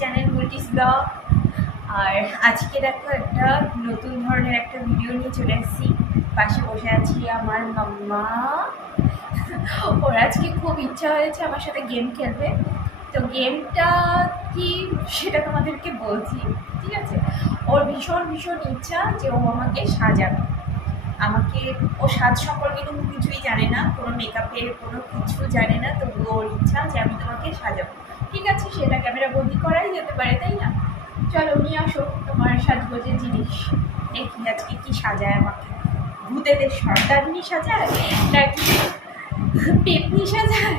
Channel বুলটিস blog. আর আজকে দেখো একটা নতুন ধরনের একটা ভিডিও নিয়ে চলে এসেছি। পাশে বসে আছি আমার মাম্মা। ওর আজকে খুব ইচ্ছা হয়েছে আমার সাথে গেম খেলবে। তো গেমটা কি সেটা তোমাদেরকে বলছি, ঠিক আছে? ওর ভীষণ ভীষণ ইচ্ছা যে ও আমাকে সাজাবে। ও সাজ সম্পর্কে কোনো কিছুই জানে না, কোনো মেকআপের কোনো কিছু জানে না, তো ওর ইচ্ছা যে আমি তোমাকে সাজাবো। ঠিক আছে, সেটা ক্যামেরা বন্দি করাই যেতে পারে, তাই না? চলো নিয়ে আসো তোমার সাজগোজের জিনিস, দেখি আজকে কি সাজায় আমাকে। ভূতেদের সর্দারনি সাজায় নাকি পেতনি সাজায়,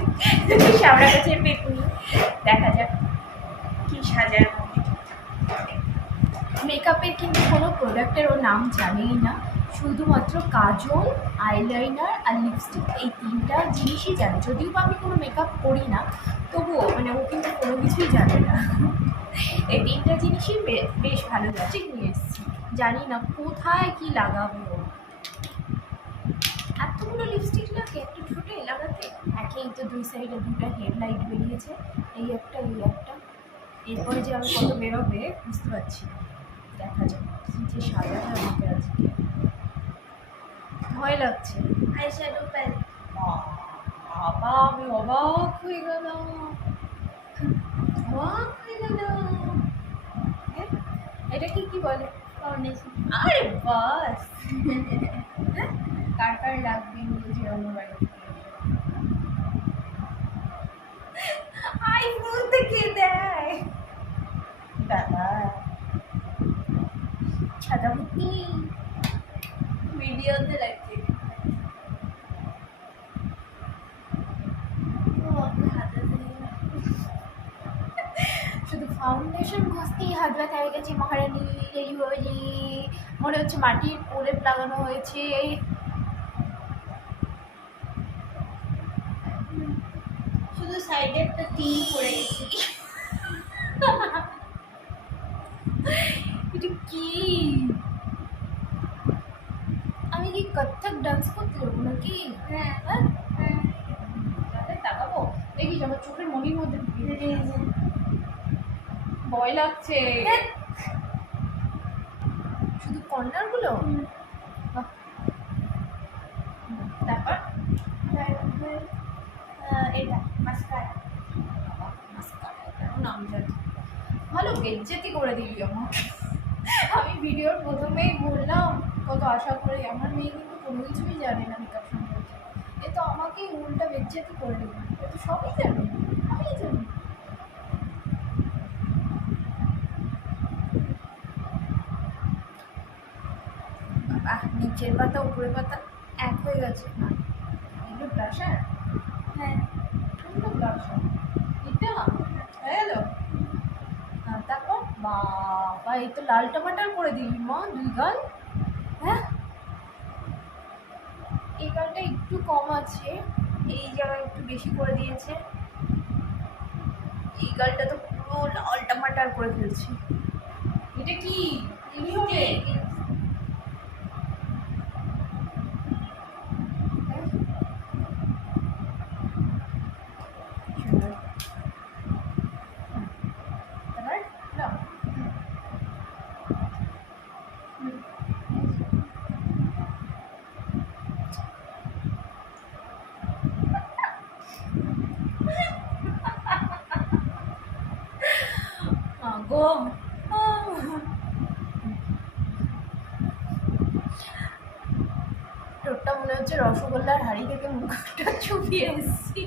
শ্যাওড়া গাছের পেতনি? দেখা যাক কি সাজায় আমাকে। মেকআপের কিন্তু কোনো প্রোডাক্টের ও নাম জানেই না, শুধুমাত্র কাজল, আইলাইনার আর লিপস্টিক, এই তিনটা জিনিসই জানে। যদিও বা আমি কোনো মেকআপ করি না, তবুও মানে ও কিন্তু কোনো কিছুই জানে না। এই তিনটা জিনিসই বেশ ভালো লাগছে। নিয়ে এসেছি, জানি না কোথায় কি লাগাবো। এতগুলো লিপস্টিক লাগে একটা ঠোঁটে লাগাতে? একেই তো দুই সাইডে দুটো হেডলাইট বেরিয়েছে, এই একটা এই একটা। এরপরে যে আমি কত বেরোবে বুঝতে পারছি না। দেখা যাক কি যে সাজাটা আমাকে আজকে। ভয় লাগছে। Eye shadow palette. বাবা, আমি অবাক হয়ে গেলাম, অবাক হয়ে গেলাম। এটা কি বলে? ফাউন্ডেশন। আরে বাস। কার কার লাগবে নিয়ে অন্য বাড়ি থেকে? আইফোন থেকে দেয় দাদা। সাদা বুদ্ধি ভিডিওতে লাগছে। শুধু ফাউন্ডেশন ঘষতেই হাত ব্যথা হয়ে গেছে। মহারানী রেডি হয়ে মনে হচ্ছে মাটির প্রলেপ লাগানো হয়েছে। শুধু সাইডে একটা টিন পড়ে গেছে। এটা কি? আমি কি কত্থক ডান্স করতে যাবো নাকি? হ্যাঁ হ্যাঁ, তাকাবো দেখি আমার চোখের মনির মধ্যে ভয় লাগছে। শুধু কর্নার গুলো। তারপর এটা মাস্কারা। নাম জানি ভালো বেজ্জতি করে দিবি আমার। আমি ভিডিওর প্রথমেই বললাম কত আশা করে, আমার মেয়ে কিন্তু কোনো কিছুই জানে না মেকআপ সম্পর্কে। এ তো আমাকেই উল্টা বেজ্জতি করে দিবি। এ তো সবই জানে, আমি জানি। নিচের পাতা উপরের পাতা এক হয়ে গেছে। এগুলো ব্লাশার? হ্যাঁ, কোনটা ব্লাশার? এটা হয়ে গেল। তারপর বাবা, এই তো লাল টমাটার করে দিবি মা দুই গাল। হ্যাঁ, এই গালটা একটু কম আছে, এই জায়গায় একটু বেশি করে দিয়েছে। এই গালটা তো পুরো লাল টমাটার করে ফেলছি। এটা কি হবে? গো ঠোঁটটা মনে হচ্ছে রসগোল্লার হাড়ি থেকে মুখটা চুপিয়ে এসেছি।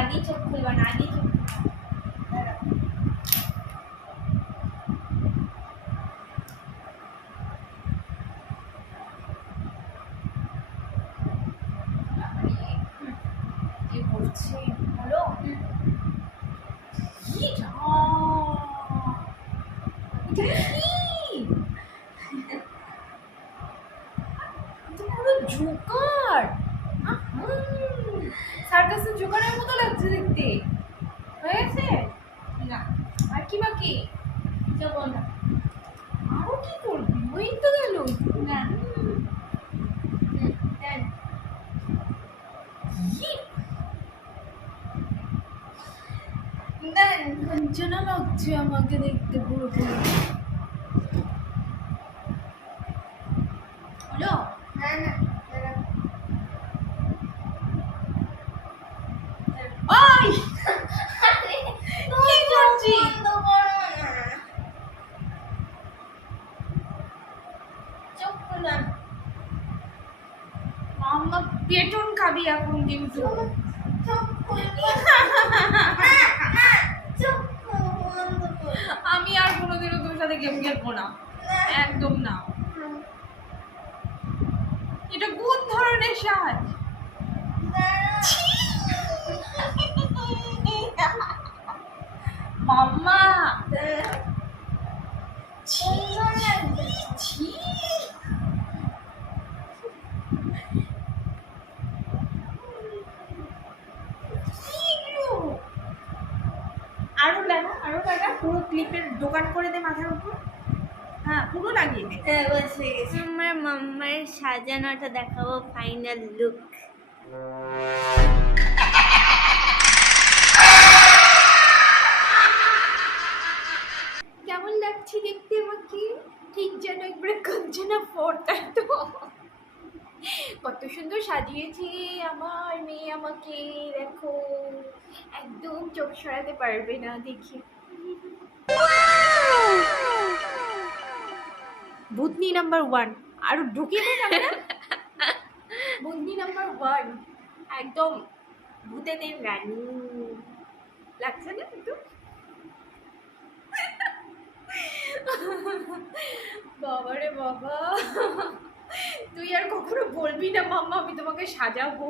আগে চোখ খুলবা না, আগে চোখ করছে বলো। পুরো জোকার, সার্কাসের জোকারের মতো লাগছে দেখতে। হয়েছে না? আর কি বাকি? যাবো না। আরো কি করবি? ওই তো গেল না। কাঞ্চনা লাগছে আমাকে দেখতে পুরোপুরি। হলো না না ওই কি করছি? বন্ধ করো না, চুপ করো না। মাম্মা পেটন খাবি এখন কিন্তু। চুপ করো না, চুপ করো, বন্ধ করো। আমি আর কোনোদিনও তোর সাথে গেম খেলবো না, একদম না। এটা কোন ধরনের সাজ? মাম্মা ছি ছি। আরো লাগা পুরো ক্লিপের দোকান করে দে মাথার উপর। হ্যাঁ পুরো লাগিয়ে দে। হ্যাঁ, বস হয়ে গেছে। আমার মাম্মার সাজানোটা দেখাবো, ফাইনাল লুক। কেমন লাগছে দেখতে আমাকে? ঠিক যেন একবারে কাঞ্চনা ফোর, তাই তো? কত সুন্দর সাজিয়েছে আমার মেয়ে আমাকে, দেখো একদম চোখ সরাতে পারবে না দেখে। ভূতনি নাম্বার 1 আরো ঢুকিয়ে দে না। ভূতনি নাম্বার 1 একদম ভূতেদের রানী লাগছে না একটু? বাবারে বাবা, তুই আর কখনো বলবি না মাম্মা আমি তোমাকে সাজাবো।